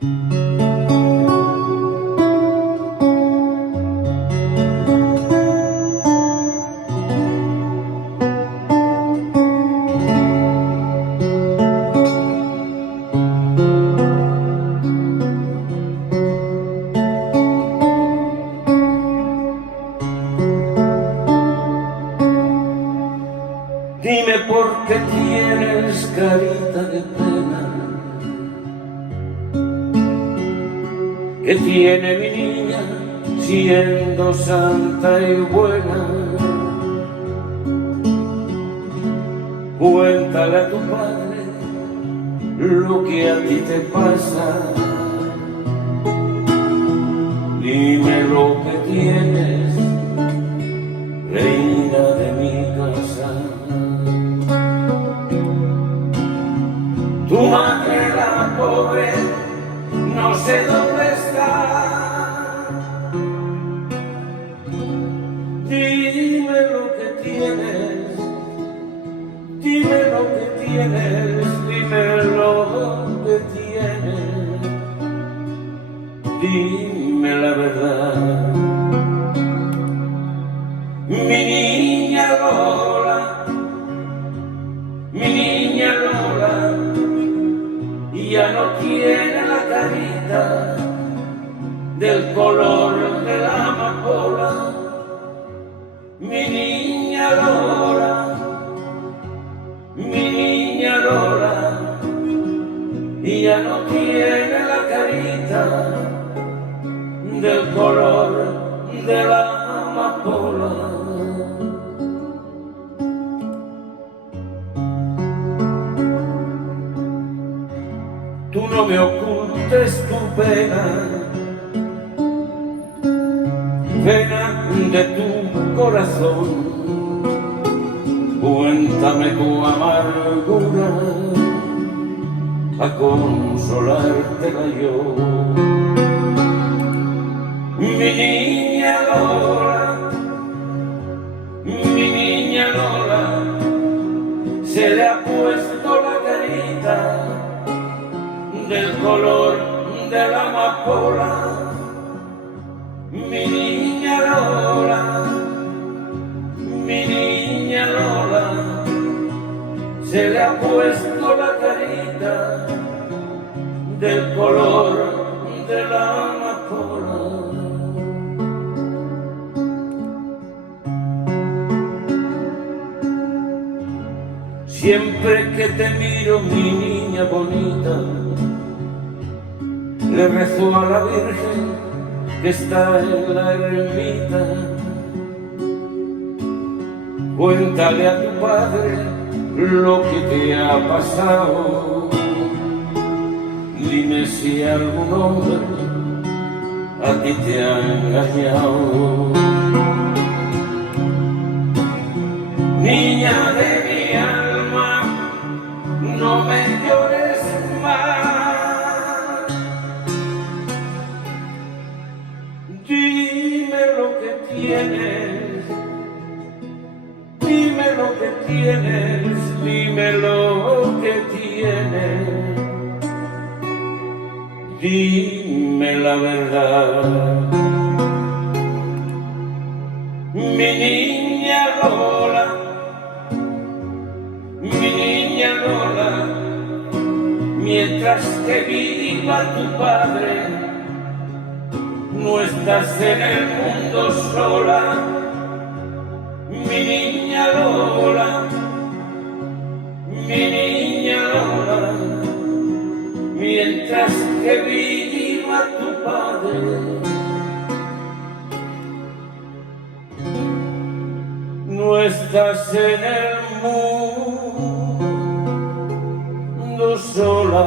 Dime por qué tienes carita de pena, que tiene mi niña siendo santa y buena. Cuéntale a tu padre lo que a ti te pasa. Dime lo que tienes, reina de mi casa. Tu madre la pobre no sé dónde está. Dime lo que tienes, dime lo que tienes, dime lo que tienes. Dime la verdad. Mi niña Lola, mi niña Lola, ya no tiene la carita del color de la amapola. Mi niña Lola, mi niña Lola, ya no tiene la carita del color de la amapola. Tú no me ocultes tu pena, pena de tu corazón. Cuéntame tu amargura, a consolártela yo. Mi niña Lola, mi niña Lola, se le ha puesto la carita del color de la amapola. Mi niña Lola, mi niña Lola, se le ha puesto la carita del color de la amapola. Siempre que te miro, mi niña bonita, le rezo a la Virgen que está en la ermita. Cuéntale a tu padre lo que te ha pasado. Dime si algún hombre a ti te ha engañado. Niña de mi alma, no me llores más. Dime lo que tienes, dime lo que tienes, dime lo que tienes. Dime la verdad. Mi niña Lola, mi niña Lola, mientras que viva tu padre, no estás en el mundo sola. Mi niña Lola, mi niña Lola, mientras que viva tu padre, no estás en el mundo sola.